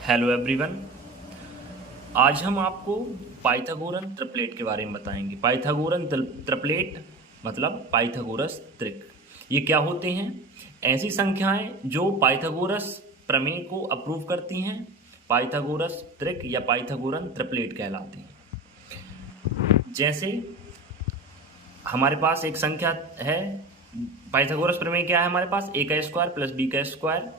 Hello everyone. आज हम आपको पाइथागोरन ट्रिपलेट के बारे में बताएंगे। पाइथागोरन ट्रिपलेट मतलब पाइथागोरस त्रिक। ये क्या होते हैं? ऐसी संख्याएं जो पाइथागोरस प्रमेय को अप्रूव करती हैं, पाइथागोरस त्रिक या पाइथागोरन ट्रिपलेट कहलाती हैं। जैसे हमारे पास एक संख्या है, पाइथागोरस प्रमेय क्या है हमारे पास? ए का स्क्वायर प्लस बी का स्क्वायर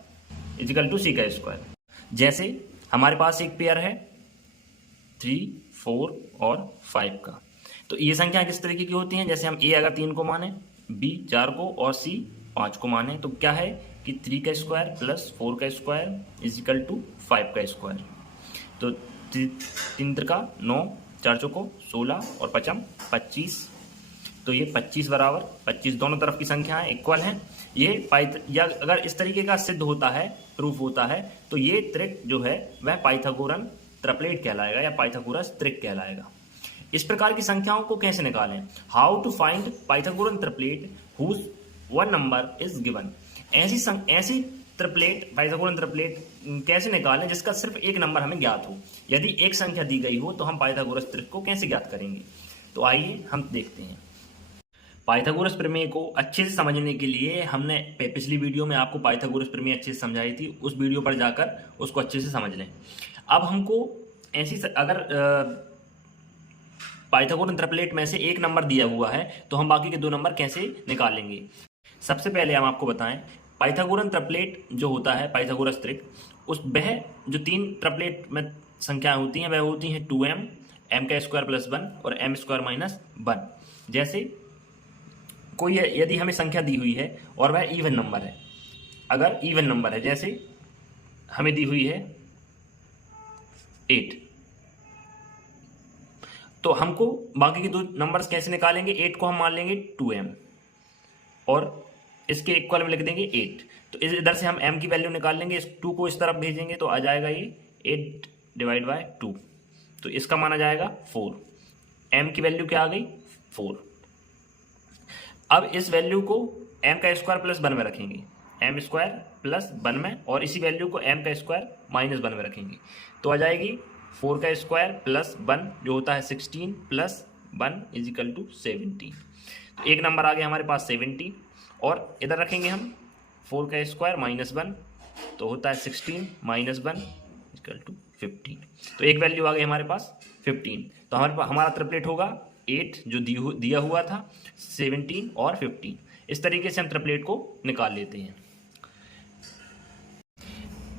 इजिकल टू सी का स्क्वायर। जैसे हमारे पास एक पेयर है 3, 4 और 5 का। तो ये संख्या किस तरीके की होती हैं? जैसे हम ए अगर 3 को माने, बी 4 को और सी 5 को माने, तो क्या है कि 3 का स्क्वायर प्लस 4 का स्क्वायर इजिकल टू 5 का स्क्वायर। तो 3 त्रिका 9, 4 चौको 16 और 5 25। तो ये 25 बराबर 25 दोनों तरफ की संख्याएं इक्वल हैं। ये या अगर इस तरीके का सिद्ध होता है, प्रूफ होता है, तो ये त्रिक जो है वह पाइथागोरन ट्रिपलेट कहलाएगा या पाइथागोरस त्रिक कहलाएगा। इस प्रकार की संख्याओं को कैसे निकालें? How to find Pythagorean triplet whose one number is given. ऐसी ट्रिपलेट, पाइथागोरन ट्रिपलेट कैसे निकालें जिसका सिर्फ एक नंबर हमें ज्ञात हो। यदि एक संख्या दी गई हो तो हम पाइथागोरस त्रिक को कैसे ज्ञात करेंगे? तो आइए हम देखते हैं। पाइथागोरस प्रमेय को अच्छे से समझने के लिए हमने पिछली वीडियो में आपको पाइथागोरस प्रमेय अच्छे से समझाई थी, उस वीडियो पर जाकर उसको अच्छे से समझ लें। अब हमको ऐसी अगर पाइथागोरस ट्रिपलेट में से एक नंबर दिया हुआ है तो हम बाकी के दो नंबर कैसे निकालेंगे? सबसे पहले हम आपको बताएं, पाइथागोरस ट्रिपलेट जो होता है, पाइथागोरस त्रिक, उस वह जो 3 ट्रिपलेट में संख्याएं होती हैं वह होती हैं 2m, m का स्क्वायर प्लस 1 और m स्क्वायर माइनस 1। जैसे कोई यदि हमें संख्या दी हुई है और वह इवन नंबर है, अगर इवन नंबर है, जैसे हमें दी हुई है 8, तो हमको बाकी के दो नंबर्स कैसे निकालेंगे? 8 को हम मान लेंगे 2m और इसके इक्वल में लिख देंगे 8। तो इधर से हम m की वैल्यू निकाल लेंगे, इस 2 को इस तरफ भेजेंगे तो आ जाएगा ये 8 डिवाइड बाय 2, तो इसका मान आ जाएगा 4। m की वैल्यू क्या आ गई? 4। अब इस वैल्यू को m का स्क्वायर प्लस 1 में रखेंगे, m स्क्वायर प्लस 1 में, और इसी वैल्यू को m का स्क्वायर माइनस 1 में रखेंगे, तो आ जाएगी 4 का स्क्वायर प्लस 1 जो होता है 16 प्लस 1 इजिकल टू 17। तो एक नंबर आ गया हमारे पास 17, और इधर रखेंगे हम 4 का स्क्वायर माइनस 1, तो होता है 16 माइनस 1 इजिकल टू 15। तो एक वैल्यू आ गई हमारे पास 15। तो हमारा ट्रिपलेट होगा 8 जो दिया हुआ था, 17 और 15। इस तरीके से हम ट्रिपलेट को निकाल लेते हैं।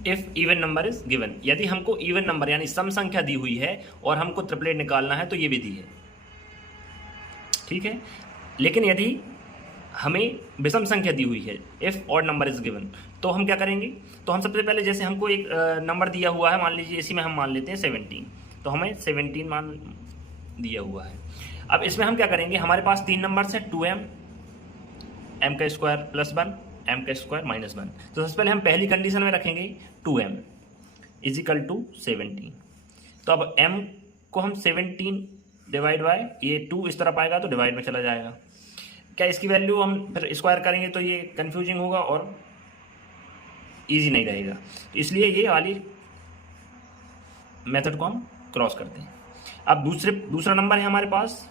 If even number is given, यदि हमको इवन नंबर यानी सम संख्या दी हुई है और हमको ट्रिपलेट निकालना है तो ये विधि है, ठीक है। लेकिन यदि हमें विषम संख्या दी हुई है, if odd number is given, तो हम क्या करेंगे? तो हम सबसे पहले, जैसे हमको एक नंबर दिया हुआ है, मान लीजिए इसी में हम मान लेते हैं 17, तो हमें 17 मान दिया हुआ है। अब इसमें हम क्या करेंगे? हमारे पास 3 नंबर्स हैं 2m, m का स्क्वायर प्लस 1, m का स्क्वायर माइनस 1। तो सबसे पहले हम पहली कंडीशन में रखेंगे 2m इजिकल टू 17। तो अब m को हम 17 डिवाइड बाय ये 2 इस तरफ आएगा तो डिवाइड में चला जाएगा। क्या इसकी वैल्यू हम फिर स्क्वायर करेंगे तो ये कंफ्यूजिंग होगा और ईजी नहीं रहेगा, तो इसलिए ये वाली मेथड को हम क्रॉस करते हैं। अब दूसरा नंबर है हमारे पास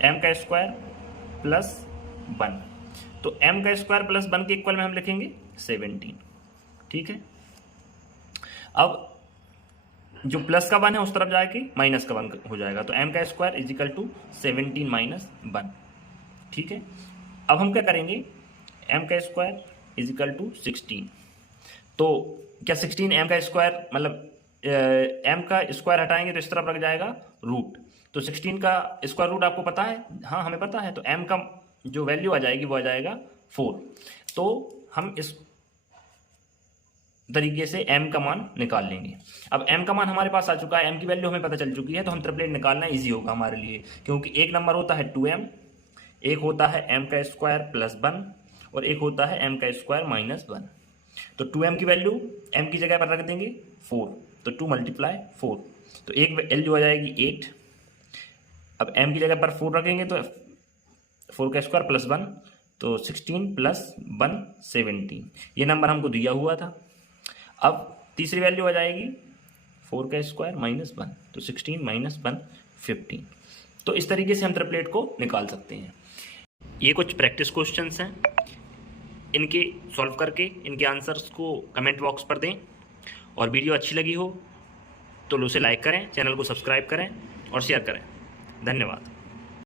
m का स्क्वायर प्लस 1, तो m का स्क्वायर प्लस 1 के इक्वल में हम लिखेंगे 17, ठीक है। अब जो प्लस का 1 है उस तरफ जाके माइनस का 1 हो जाएगा, तो m का स्क्वायर इजिकल टू 17 माइनस 1, ठीक है। अब हम क्या करेंगे? m का स्क्वायर इजिकल टू 16, तो क्या 16 m का स्क्वायर मतलब m का स्क्वायर हटाएंगे तो इस तरफ रख जाएगा रूट, तो 16 का स्क्वायर रूट आपको पता है? हाँ, हमें पता है। तो m का जो वैल्यू आ जाएगी वो आ जाएगा 4। तो हम इस तरीके से m का मान निकाल लेंगे। अब m का मान हमारे पास आ चुका है, m की वैल्यू हमें पता चल चुकी है, तो हम ट्रिपलेट निकालना ईजी होगा हमारे लिए, क्योंकि एक नंबर होता है 2m, एक होता है m का स्क्वायर प्लस 1 और एक होता है m का स्क्वायर माइनस 1। तो 2m की वैल्यू m की जगह पर रख देंगे 4, तो 2 मल्टीप्लाई 4, तो एक वैल्यू आ जाएगी 8। अब m की जगह पर 4 रखेंगे तो 4 का स्क्वायर प्लस 1, तो 16 प्लस 1 17, ये नंबर हमको दिया हुआ था। अब तीसरी वैल्यू आ जाएगी 4 - 1, तो 16 - 1 15। तो इस तरीके से हम ट्रिपलेट को निकाल सकते हैं। ये कुछ प्रैक्टिस क्वेश्चंस हैं, इनके सॉल्व करके इनके आंसर्स को कमेंट बॉक्स पर दें, और वीडियो अच्छी लगी हो तो उसे लाइक करें, चैनल को सब्सक्राइब करें और शेयर करें। धन्यवाद।